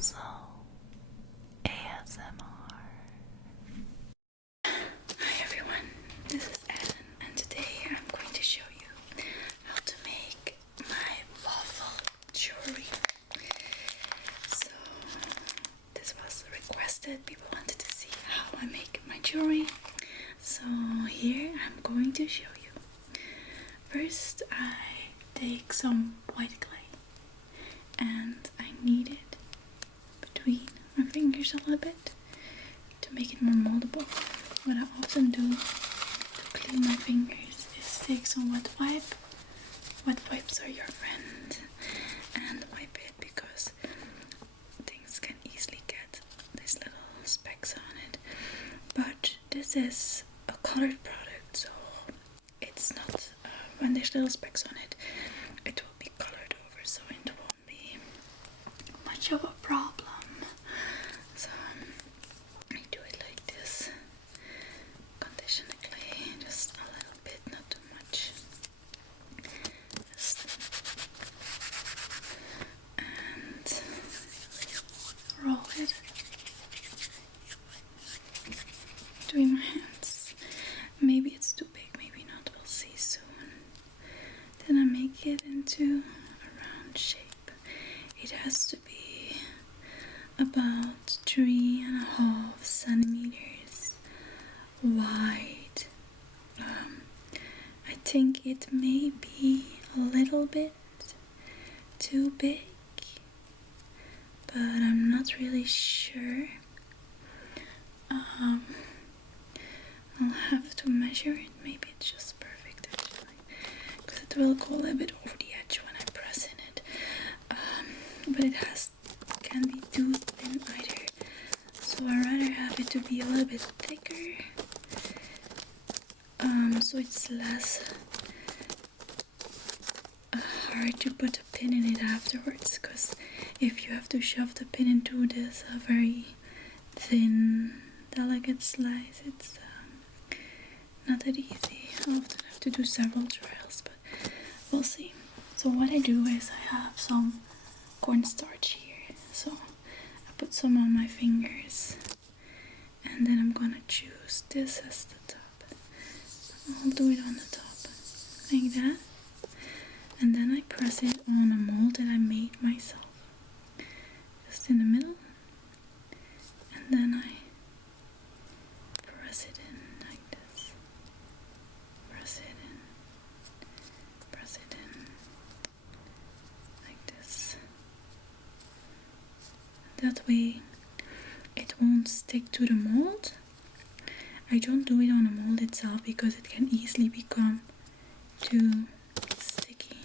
So, ASMR. Hi everyone, this is Ellen, and today I'm going to show you how to make my waffle jewelry. So, this was requested. People wanted to see how I make my jewelry. So, here I'm going to show you. First, I take some white clay and I knead it between my fingers a little bit to make it more moldable. What I often do to clean my fingers is take some wet wipe. Wet wipes are your friend, and wipe it because things can easily get these little specks on it. But this is a colored product, so it's not, when there's little specks on it, it will be colored over, so it won't be much of a problem. So I do it like this. Condition the clay just a little bit, not too much. Just and roll it between my hands. Maybe it's too big, maybe not, we'll see soon. Then I make it into a round shape. It has to be about 3.5 centimeters wide. I think it may be a little bit too big, but I'm not really sure. I'll have to measure it. Maybe it's just perfect actually, because it will go a little bit over the edge when I press in it. But it can be too thin either, so I rather have it to be a little bit thicker, so it's less hard to put a pin in it afterwards, because if you have to shove the pin into this very thin delicate slice, it's not that easy. I often have to do several trials, but we'll see. So what I do is I have some cornstarch here, so I put some on my fingers, and then I'm gonna choose this as the top. I'll do it on the top like that, and then I press it on a mold that I made myself, just in the middle, and then I press it in like this. Press it in like this. That way it won't stick to the mold. I don't do it on the mold itself because it can easily become too sticky.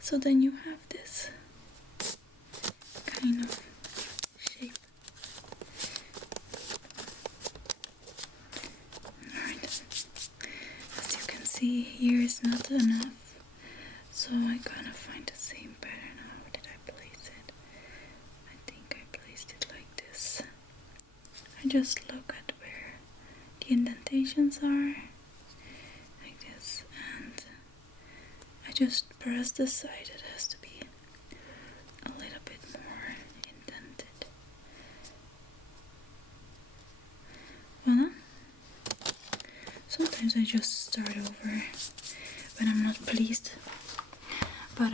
So then you have this kind of shape. Alright, as you can see, here is not enough, so I gotta find the same pattern. How did I place it? I think I placed it like this. I just look at where the indentations are, like this, and I just press the side that has to be a little bit more indented. Voila. Sometimes I just start over when I'm not pleased. But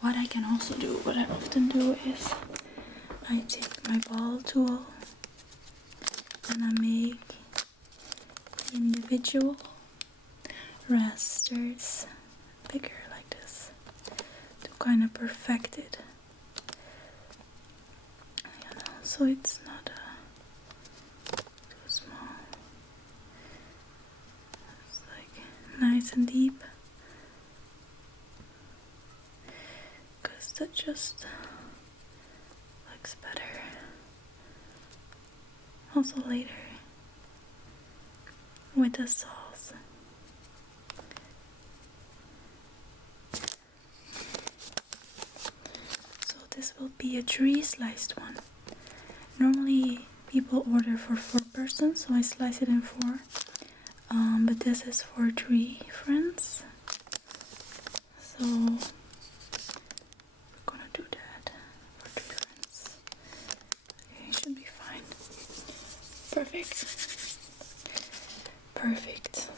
what I can also do, what I often do, is I take my ball tool and I make individual rasters bigger like this to kind of perfect it. You know, so it's not too small. It's like nice and deep, because that just looks better. Also later with the sauce. So this will be a 3-sliced one. Normally people order for 4 persons, so I slice it in 4. But this is for 3 friends. So we're gonna do that for Excellent. Perfect.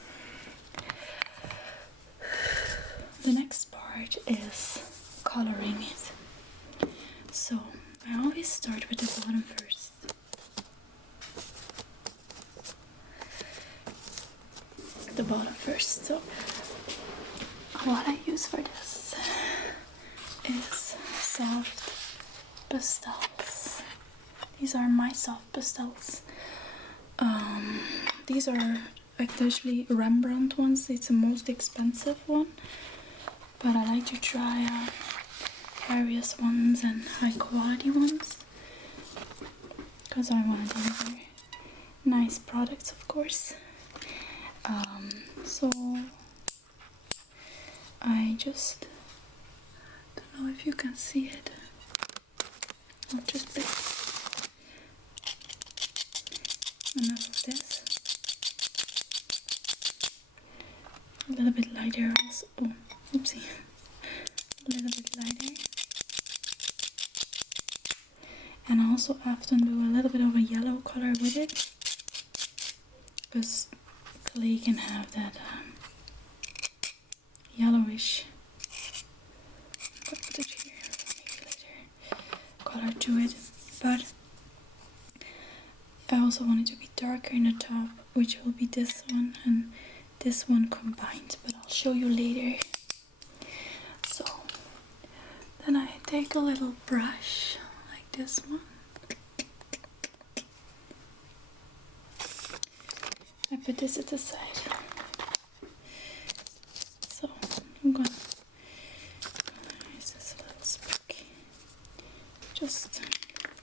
The next part is coloring it. So I always start with the bottom first. The bottom first. So what I use for this is soft pastels. These are my soft pastels. These are actually Rembrandt ones. It's the most expensive one, but I like to try various ones and high quality ones because I want to deliver nice products, of course. So I just don't know if you can see it. I'll just pick enough of this. A little bit lighter also. Oh, oopsie. A little bit lighter. And I also often do a little bit of a yellow color with it, because clay can have that yellowish, I'll put it here, maybe later, color to it. But I also want it to be darker in the top, which will be this one and this one combined, but I'll show you later. So then I take a little brush like this one. I put this at the side. So I'm gonna use this little stick. Just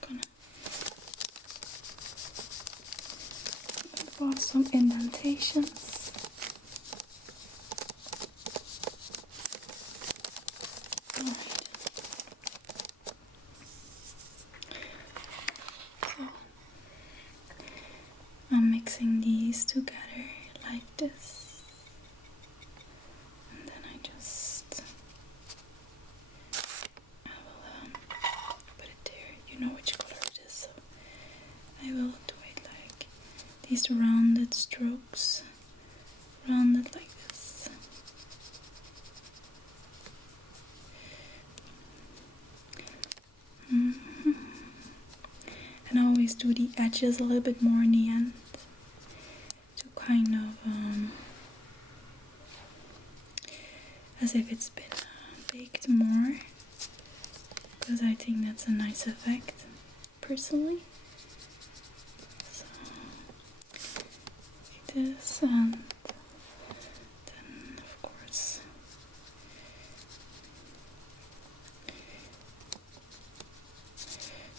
gonna for some indentations. I'm mixing these together like this, and then I will put it there. You know which color it is, so I will do it like these rounded strokes, rounded like this. And I always do the edges a little bit more in the end to kind of as if it's been baked more, because I think that's a nice effect personally. So like this, and then of course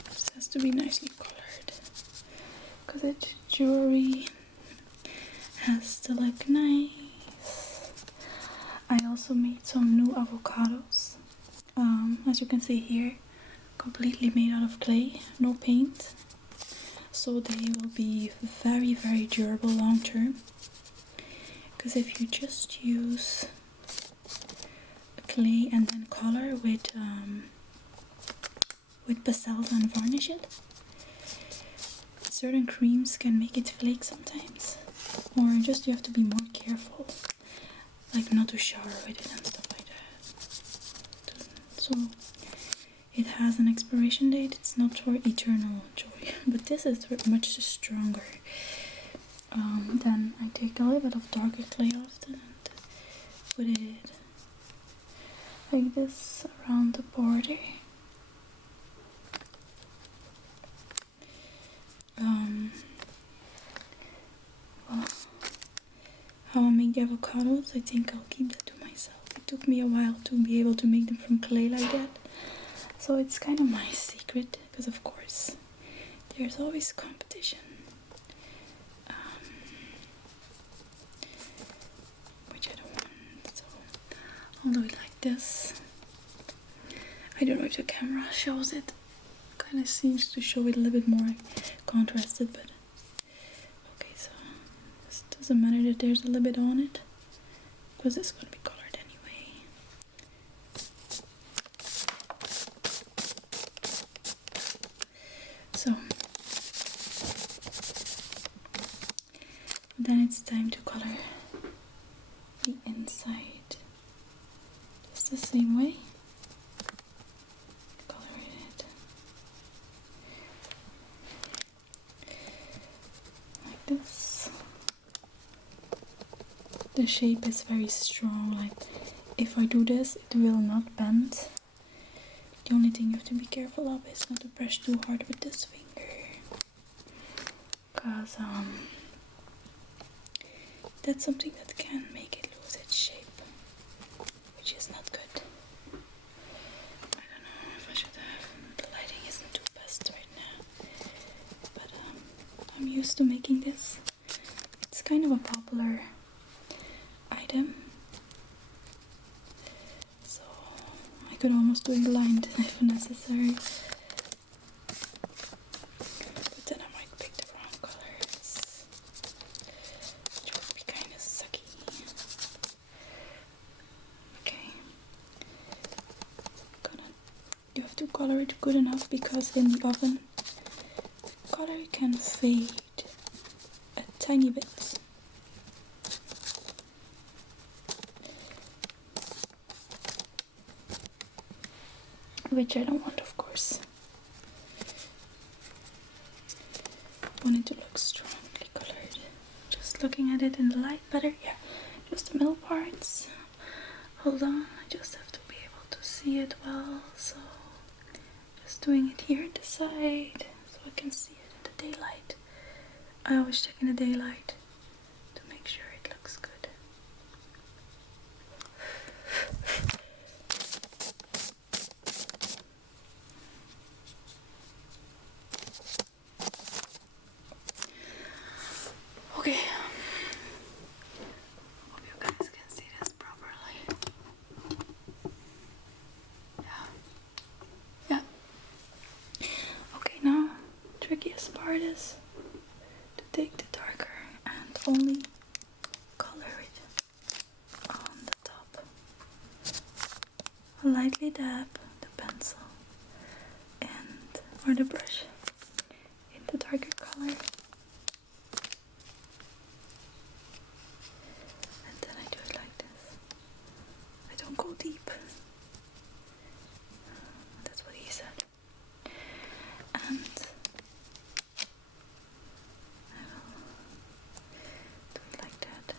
this has to be nicely colored because its jewelry has to look nice. I also made some new avocados, as you can see here, completely made out of clay, no paint, so they will be very, very durable long term. Because if you just use clay and then color with pastels and varnish it, certain creams can make it flake sometimes, or just you have to be more careful, like not to shower with it and stuff like that. So it has an expiration date. It's not for eternal joy, but this is much stronger. Then I take a little bit of darker clay often and put it like this around the border. Well, how I make the avocados, I think I'll keep that to myself. It took me a while to be able to make them from clay like that, so it's kind of my secret, because of course there's always competition, which I don't want, so I'll do it like this. I don't know if the camera shows it, kind of seems to show it a little bit more contrasted, but okay, so it doesn't matter that there's a little bit on it, because it's going to be colored anyway. So then it's time to color the inside. Just the same way. Color it like this. The shape is very strong, like if I do this it will not bend. The only thing you have to be careful of is not to brush too hard with this finger, because that's something that can make it lose its shape, which is not good. I don't know if I should have, the lighting isn't too best right now, but I'm used to making this. It's kind of a popular item, so I could almost do it blind if necessary. But then I might pick the wrong colors, which would be kind of sucky. Okay, you have to color it good enough, because in the oven color can fade a tiny bit. Which I don't want, of course. I want it to look strongly colored. Just looking at it in the light better. Yeah, just the middle parts. Hold on, I just have to be able to see it well. So just doing it here at the side so I can see it in the daylight. I always check in the daylight to make sure it looks good. Okay, hope you guys can see this properly. Yeah. Okay, now trickiest part is to take the darker and only color it on the top. Lightly dab the pencil or the brush in the darker color. Go deep. That's what he said. And I will do it like that.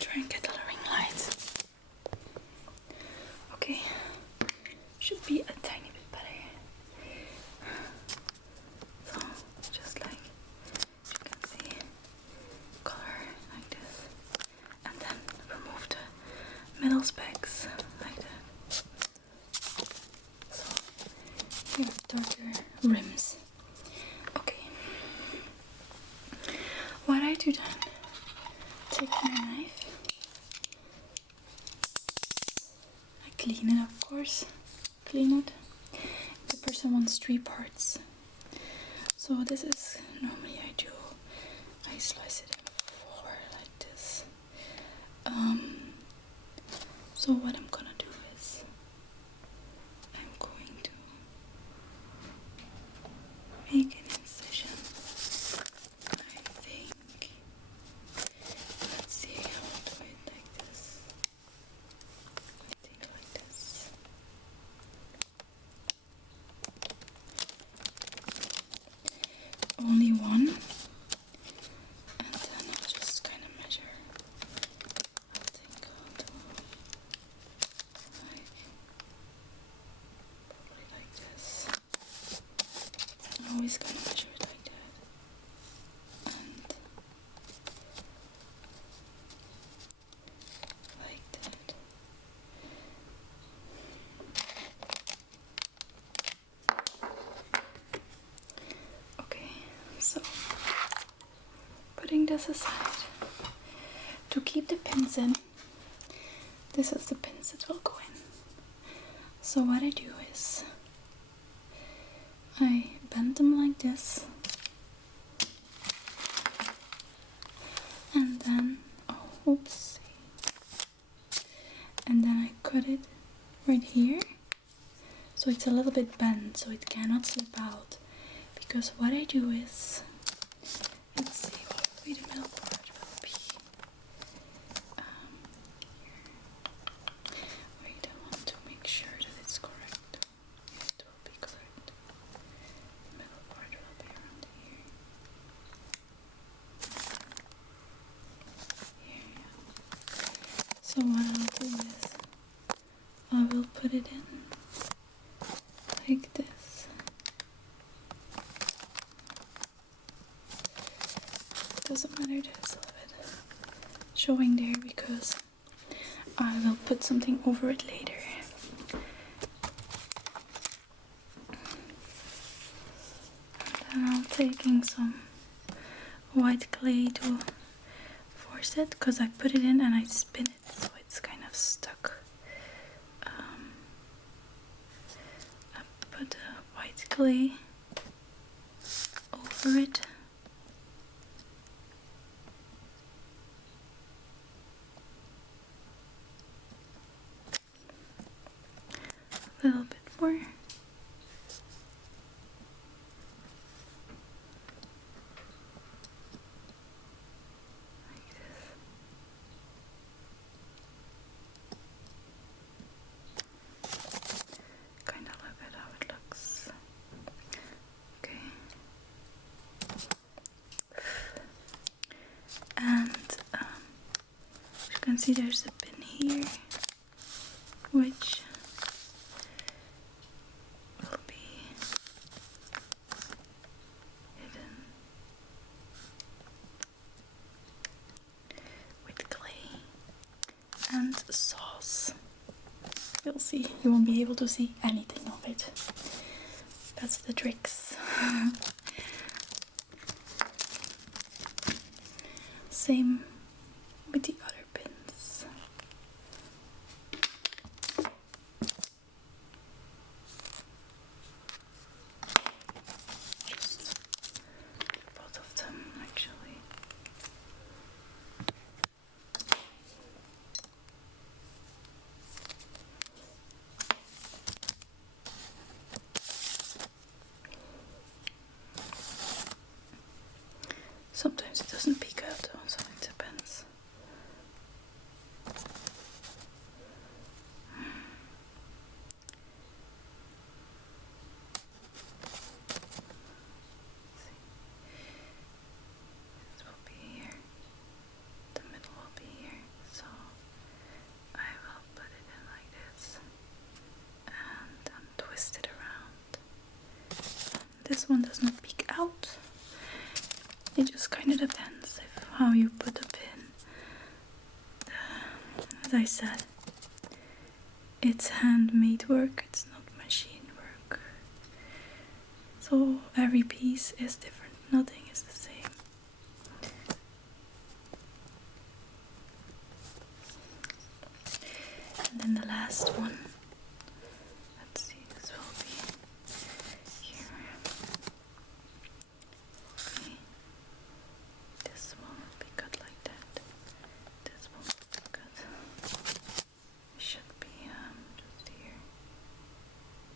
Try and get the Ringlight. Okay, should be a tiny bit better. So, just like you can see, color like this, and then remove the middle specks like that. So, here are darker rims. Okay, what I do then, take my knife. Clean it, of course. Clean it. The person wants 3 parts. So this is normally I do. I slice it in 4 like this. So what I'm gonna do is I'm going to make an incision. I think. Let's see how I'll do it like this. Like this. Only one, and then I'll just kind of just gonna measure it like that. And like that. Okay, so putting this aside, to keep the pins in, this is the pins that will go in. So what I do is I bend them like this, and then, oopsie, and then I cut it right here, so it's a little bit bent, so it cannot slip out. Because what I do is, let's see what the middle part will be. Here. Wait, I want to make sure that it's correct. It will be correct. The middle part will be around here. Here, yeah. So what I'll do is, I will put it in like this. Doesn't matter that it's a little bit showing there because I will put something over it later. And then I'm taking some white clay to force it, because I put it in and I spin it, so it's kind of stuck. I put the white clay over it. A little bit more. Like this. Kind of look at how it looks. Okay. And as you can see, there's a pin here, which will be hidden with clay and sauce. You'll see, you won't be able to see anything of it. That's the tricks. Same with the other pins. Just both of them, actually. Sometimes it doesn't peek out though, so it depends. This will be here. The middle will be here. So I will put it in like this and then twist it around. This one does not peek out. It just kind of depends if how you put the pin. As I said, it's handmade work, it's not machine work. So every piece is different, nothing is the same. And then the last one, let's see, this will be here. Okay. This one will be cut like that. This one will be cut. It should be just here,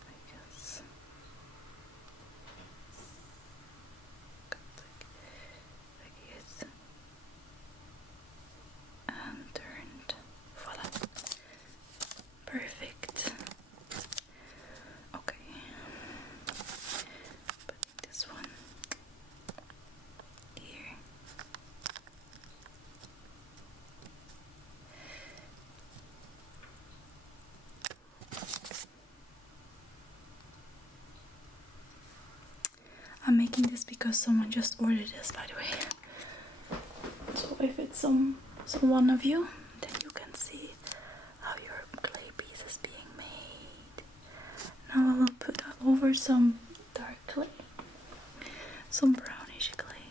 I guess. Cut like this. And turned. Voila. Perfect. I'm making this because someone just ordered this, by the way. So if it's some one of you, then you can see how your clay piece is being made. Now I will put over some dark clay, some brownish clay.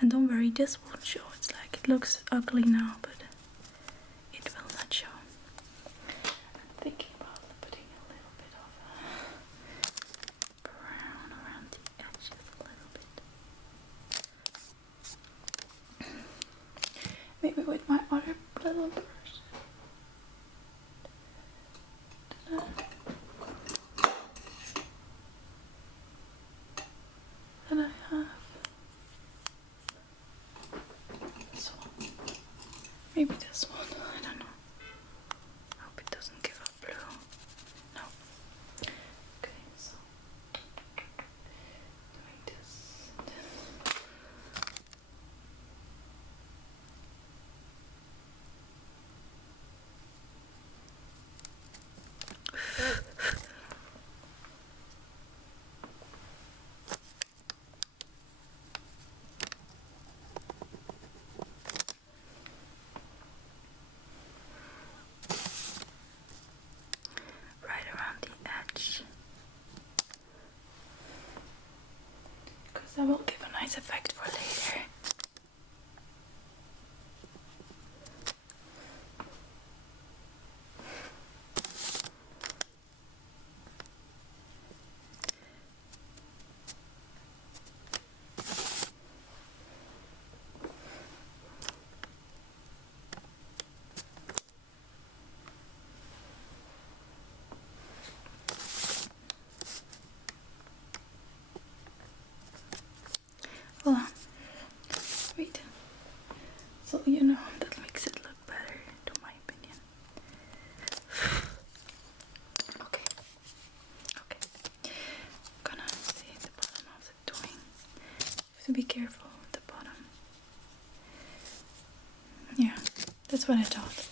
And don't worry, this won't show. It's like it looks ugly now, but it will not show. I'm thinking about putting a little bit of brown around the edges a little bit. Maybe with my other little brush. That I have. This one. Maybe this one. I don't know. Hope it doesn't give up blue. No. Okay, so doing this and this. Right around the edge, because that will give a nice effect for later. Voila. Wait. So you know, that makes it look better, to my opinion. Okay. Okay. I'm gonna see the bottom of the doing. Have to be careful with the bottom. Yeah, that's what I thought.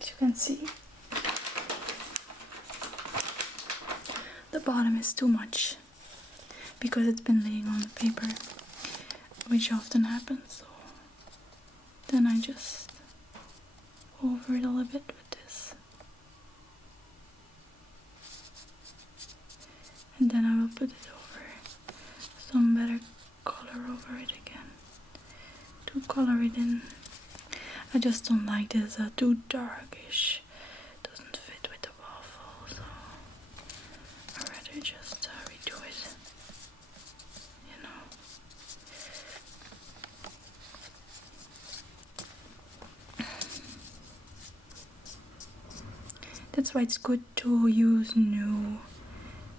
As you can see, the bottom is too much because it's been laying on the paper, which often happens. So then I just go over it a little bit with this, and then I will put it over some better color over it again to color it in. I just don't like this too darkish. Doesn't fit with the waffle, so I'd rather just redo it. You know. That's why it's good to use new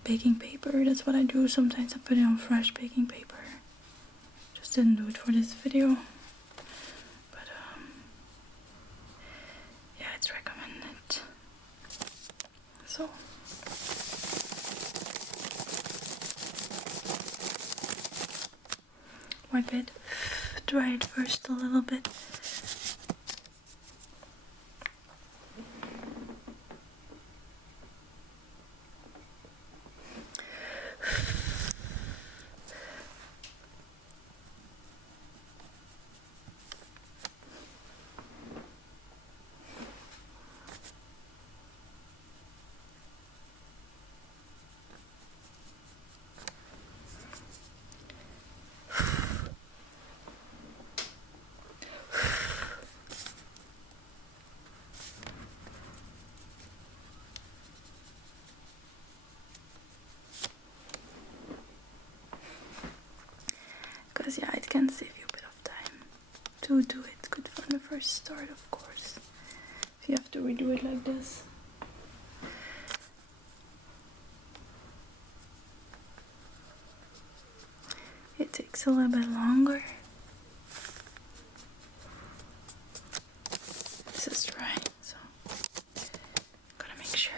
baking paper. That's what I do. Sometimes I put it on fresh baking paper. Just didn't do it for this video. But yeah, it's recommended. So wipe it, dry it first a little bit. Because yeah, it can save you a bit of time to do it. Good from the first start, of course. If you have to redo it like this. It takes a little bit longer. This is dry, so gotta make sure.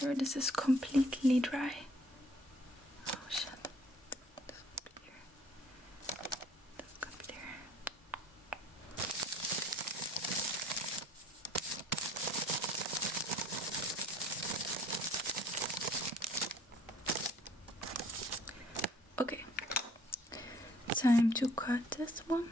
sure this is completely dry. Oh shit. This computer. Okay. Time to cut this one.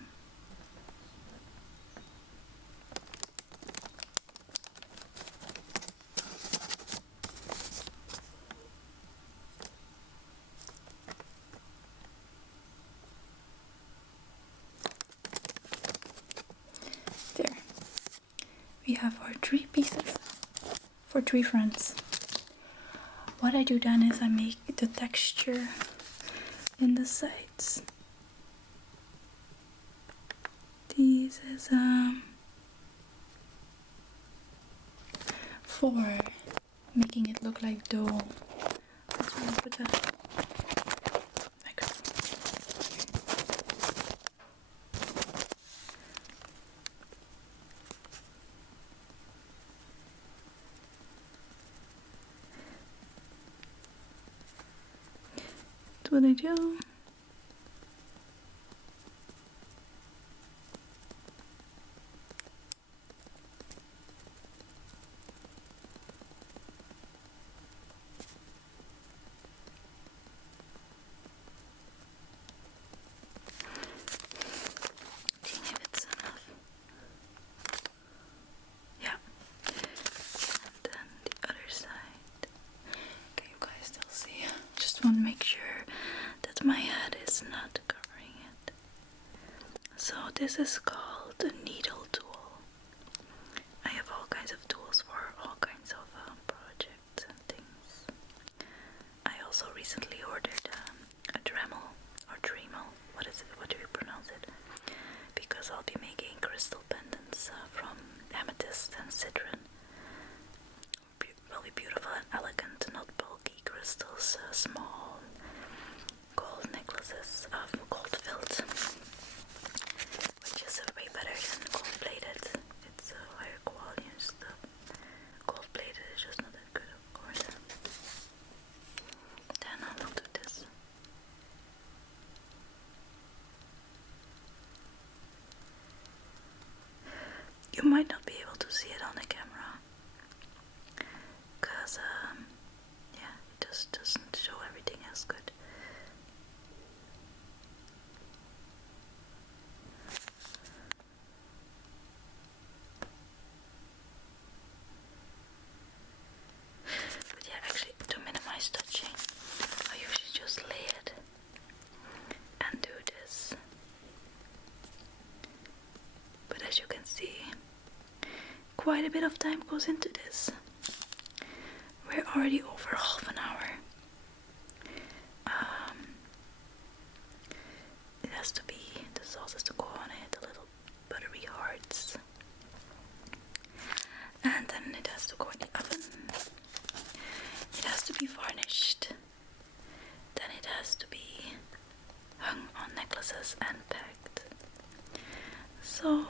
There. We have our 3 pieces for 3 friends. What I do then is I make the texture in the sides. This is for making it look like dough. That's why I put the microphone. That's what I do. Want to make sure that my head is not covering it. So this is called a needle tool. I have all kinds of tools for all kinds of projects and things. I also recently ordered a Dremel or Dremel. What is it? What do you pronounce it? Because I'll be making crystal pendants from amethyst and citron. Will be beautiful and elegant, not bulky crystals, small gold necklaces of gold filled, which is way better than gold plated. It's a higher quality and stuff. Gold plated is just not that good, of course. Then I will do this. You might not be able to see it on the camera. Because, yeah, it just doesn't show everything as good. But yeah, actually, to minimize touching, I usually just lay it and do this. But as you can see, quite a bit of time goes into this. We're already over half an hour. It has to be, the sauce has to go on it, a little buttery hearts. And then it has to go in the oven. It has to be varnished. Then it has to be hung on necklaces and packed. So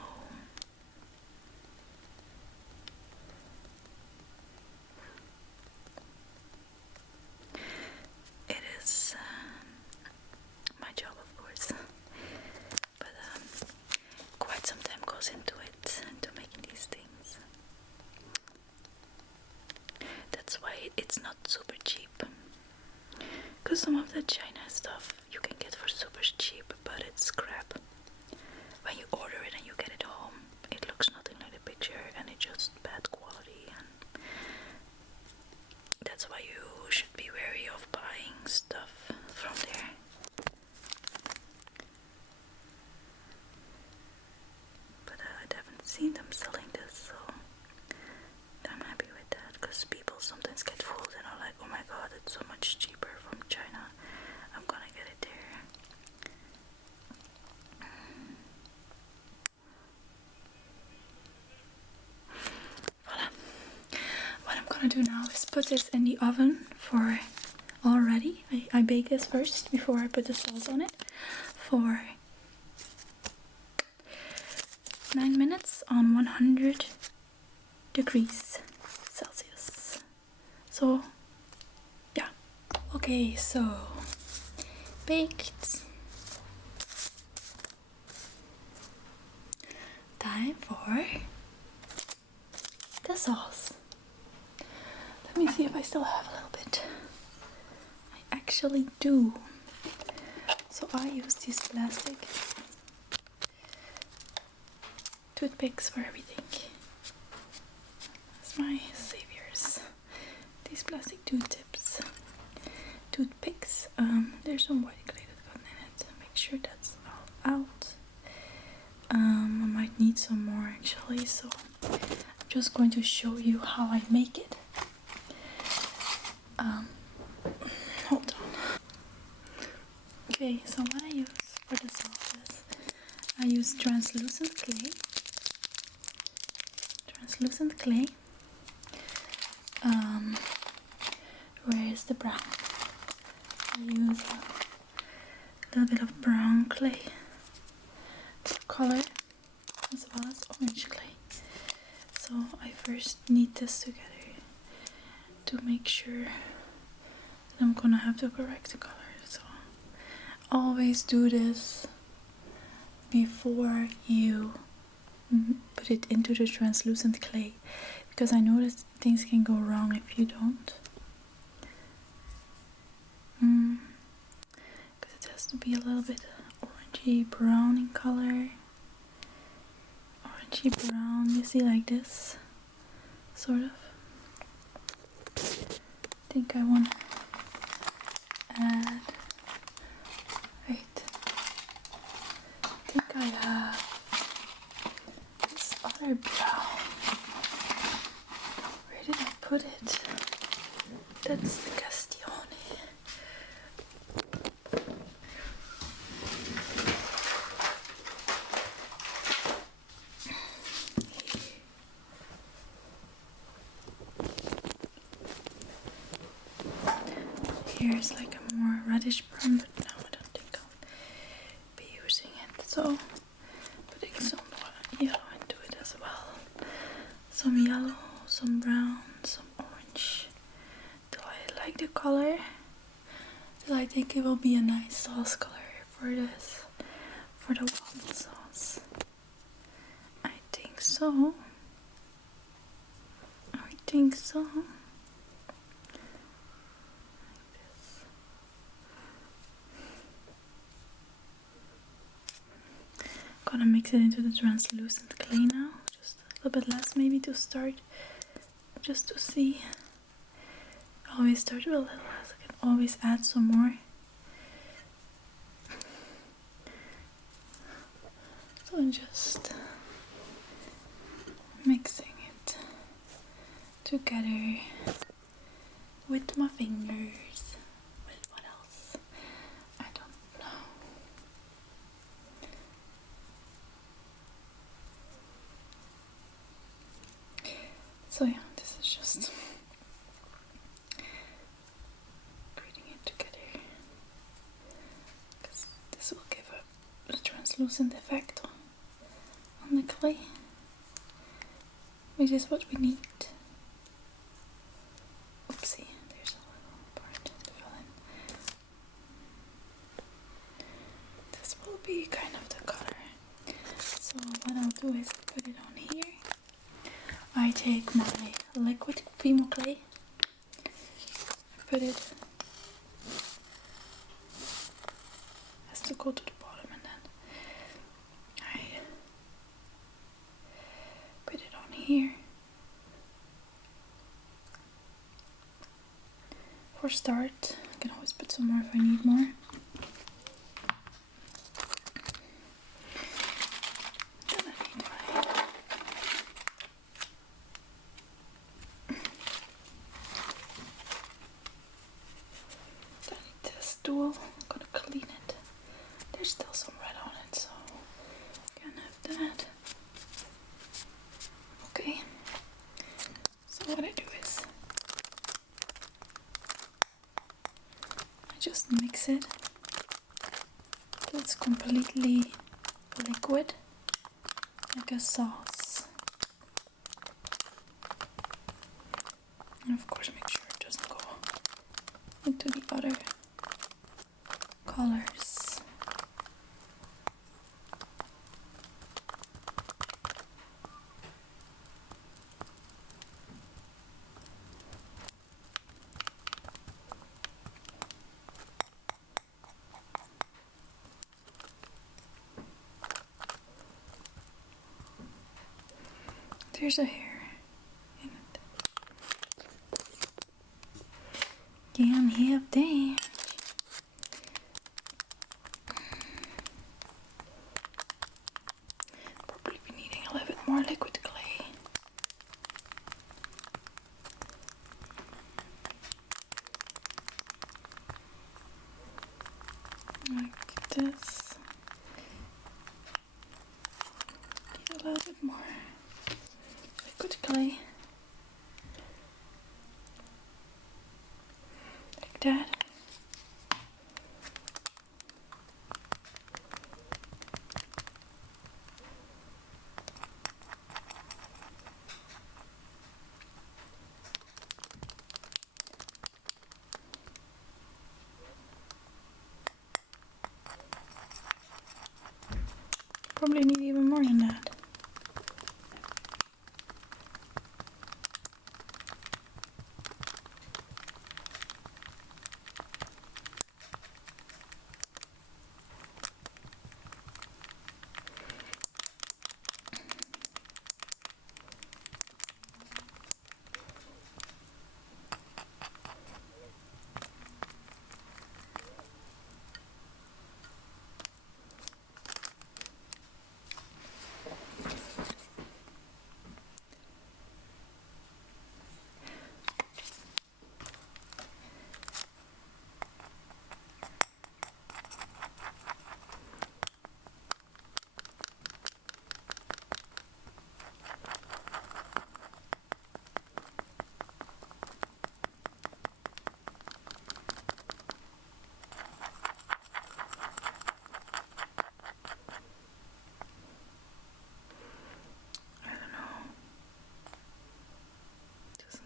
my job, of course, but quite some time goes into it, into making these things. That's why it's not super cheap, because some of the China stuff you can get for super cheap, but it's crap. When you order it and you get it home, it looks nothing like the picture and it's just bad quality, and that's why you should be wary of buying stuff from there. But I haven't seen them selling this, so I'm happy with that, because people sometimes get fooled and are like, oh my god, it's so much cheaper from China, I'm gonna get it there. Voila. What I'm gonna do now is put this in the oven for already. I bake this first before I put the sauce on it for 9 minutes on 100 degrees Celsius. So yeah. Okay, so baked. Time for the sauce. Let me see if I still have a little bit. I actually do. So I use these plastic toothpicks for everything. That's my saviors. These plastic toothpicks. There's some white clay that's gotten in it. Make sure that's all out. I might need some more actually, so I'm just going to show you how I make it. Hold on. Okay, so what I use for the sauce is I use translucent clay. Where is the brown? I use a little bit of brown clay for color, as well as orange clay. So I first knead this together to make sure that I'm gonna have the correct color. So always do this before you put it into the translucent clay, because I know that things can go wrong if you don't. Because it has to be a little bit orangey brown in color. Orangey brown, you see, like this, sort of. I think I want to add, wait, I think I have this other brown. Where did I put it? That's the Castione. Here's like a more reddish brown, but no, I don't think I'll be using it. So putting some yellow into it as well. Some yellow, some brown, some orange. Do I like the color? Do I think it will be a nice sauce color for this, for the waffle sauce? I think so. I think so. Gonna mix it into the translucent clay now, just a little bit less maybe to start, just to see. Always start with a little less, I can always add some more. So I'm just mixing it together with my fingers. With what else? I don't know. So yeah, this is just putting it together, because this will give a translucent effect on the clay, which is what we need. Oopsie, there's a little part to fill in. This will be kind of the color. So what I'll do is put it on here. I take my liquid Fimo clay, put it, has to go to the bottom, and then I put it on here. For start, I can always put some more if I need more. I'm gonna clean it. There's still some red on it, so can't have that. Okay, so what I do is I just mix it till it's completely liquid, like a sauce. And of course make sure it doesn't There's a hair in it. Can't have that. Probably be needing a little bit more liquid clay. Like this. Get a little bit more liquid clay. Like that. Probably need even more than that.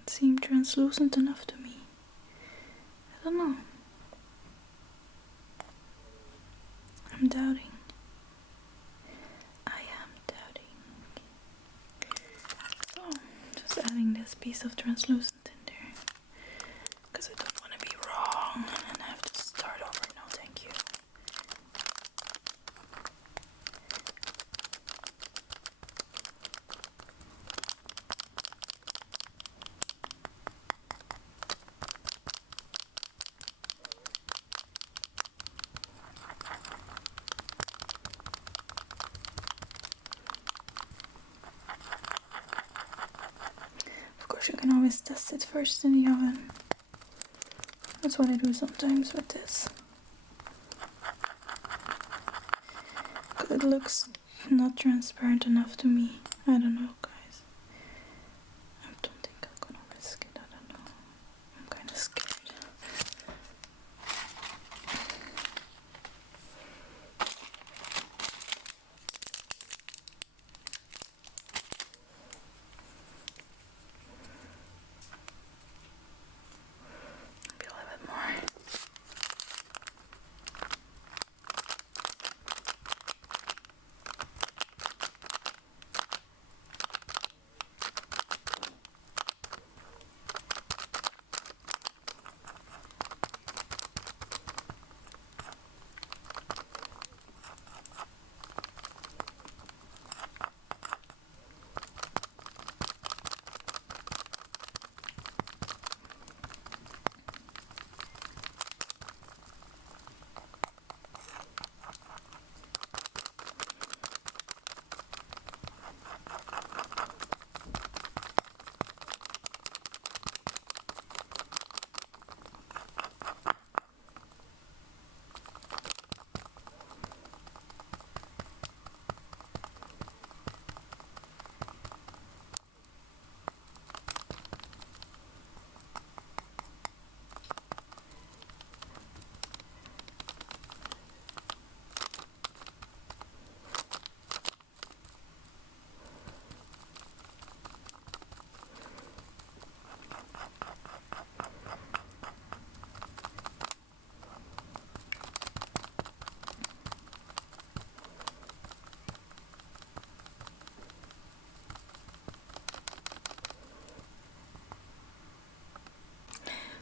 Seem translucent enough to me. I don't know. I'm doubting. I am doubting. So, just adding this piece of translucent in there. Because I don't want to be wrong and have to start over. No, thank you. You can always test it first in the oven. That's what I do sometimes with this. But it looks not transparent enough to me. I don't know, guys. I don't think I'm gonna risk it. I don't know. I'm kind of scared.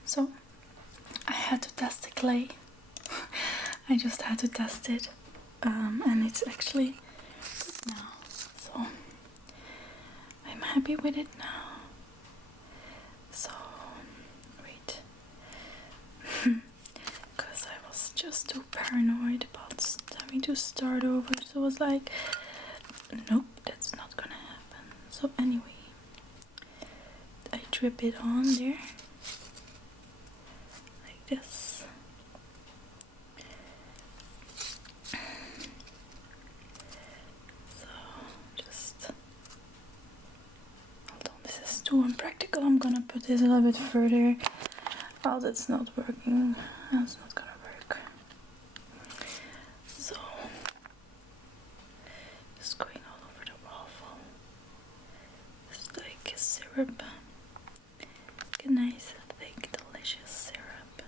So I had to test the clay. I just had to test it, and it's actually good now. So I'm happy with it now. So, wait. Because I was just too paranoid about having to start over. So I was like, nope, that's not gonna happen. So anyway, I drip it on there. Like this. So, just... Hold on, this is too unpractical. I'm gonna put this a little bit further. Oh, that's not working. That's not gonna work. So, just going all over the waffle. Just like a syrup. Like a nice, thick, delicious syrup.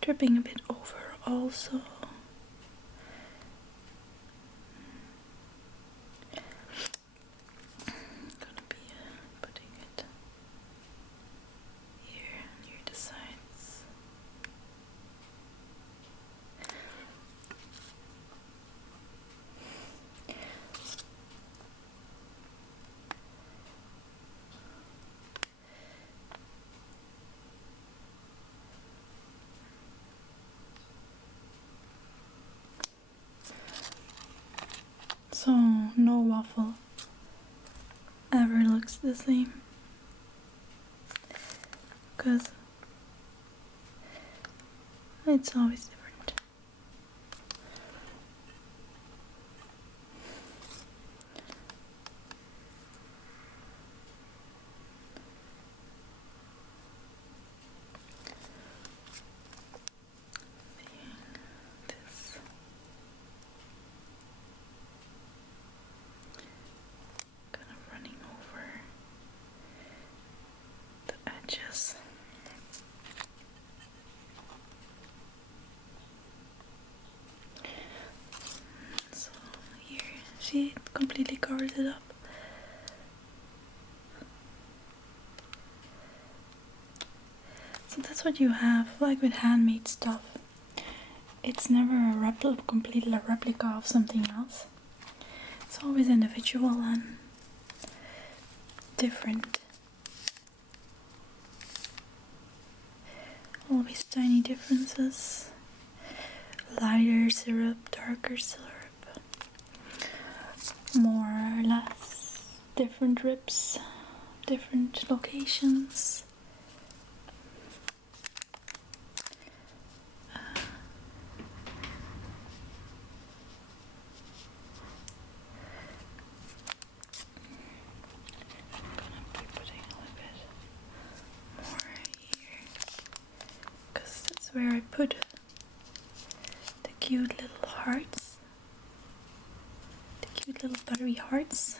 Dripping a bit over also. Gonna be putting it here near the sides. So no waffle ever looks the same, because it's always different. This. Kind of running over the edges. So here, see, it completely covers it up. So that's what you have, like with handmade stuff. It's never a complete replica of something else. It's always individual and different. Always tiny differences. Lighter syrup, darker syrup. More or less different drips, different locations. Where I put the cute little hearts, the cute little buttery hearts.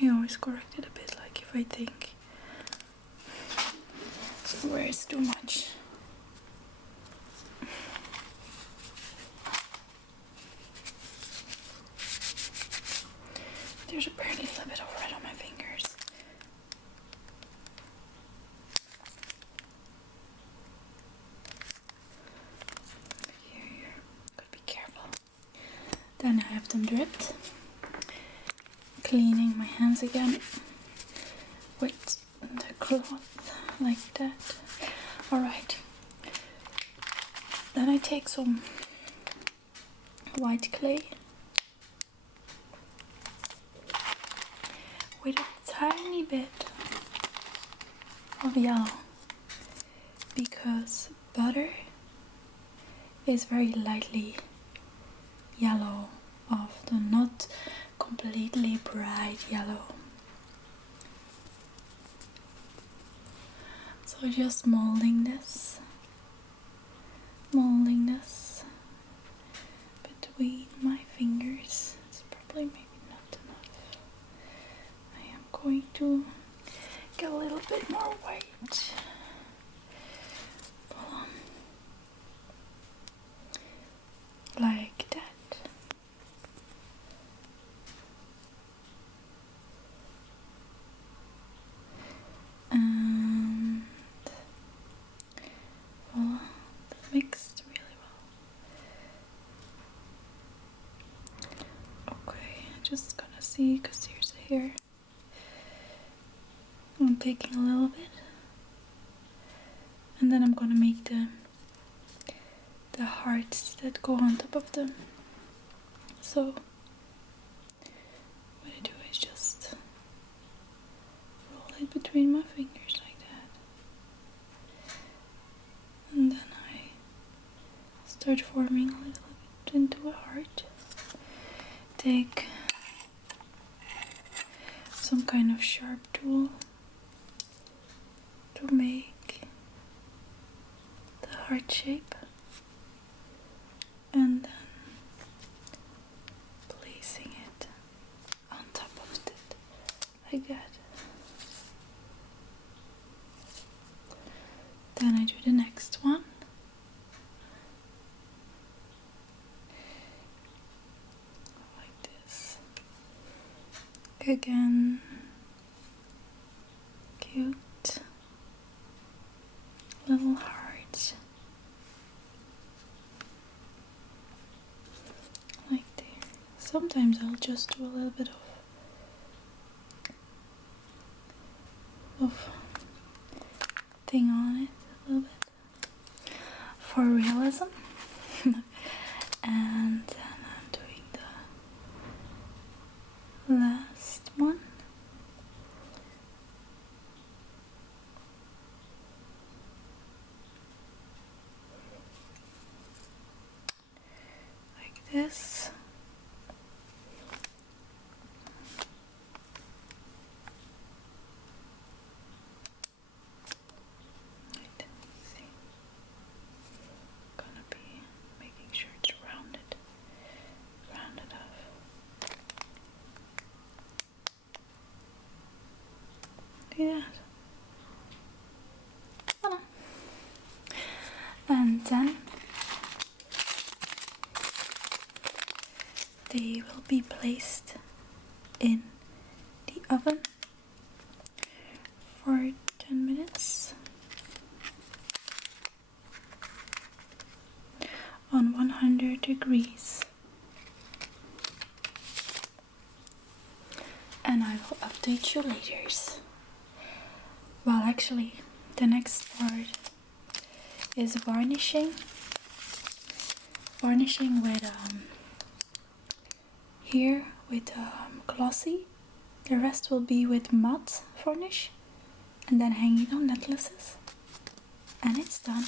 I always correct it a bit, like if I think where it's too much. There's apparently a little bit of red on my fingers. Here, gotta be careful. Then I have them dripped. Cleaning my hands again with the cloth like that. Alright, then I take some white clay with a tiny bit of yellow, because butter is very lightly yellow often, not completely bright yellow. So just molding this see because there's a hair. I'm taking a little bit, and then I'm gonna make the hearts that go on top of them. So what I do is just roll it between my fingers like that, and then I start forming a little bit into a heart. Take some kind of sharp tool to make the heart shape, and then placing it on top of it like that. Then I do the next one. Like this. Again, cute little hearts. Like there. Sometimes I'll just do a little bit of thing on it, a little bit, for realism. And then I'm doing the last one. Like this. Yeah. Voilà. And then they will be placed in the oven for 10 minutes on 100 degrees. And I will update you later. Well, actually, the next part is varnishing. Varnishing with here with glossy. The rest will be with matte varnish, and then hanging on necklaces. And it's done.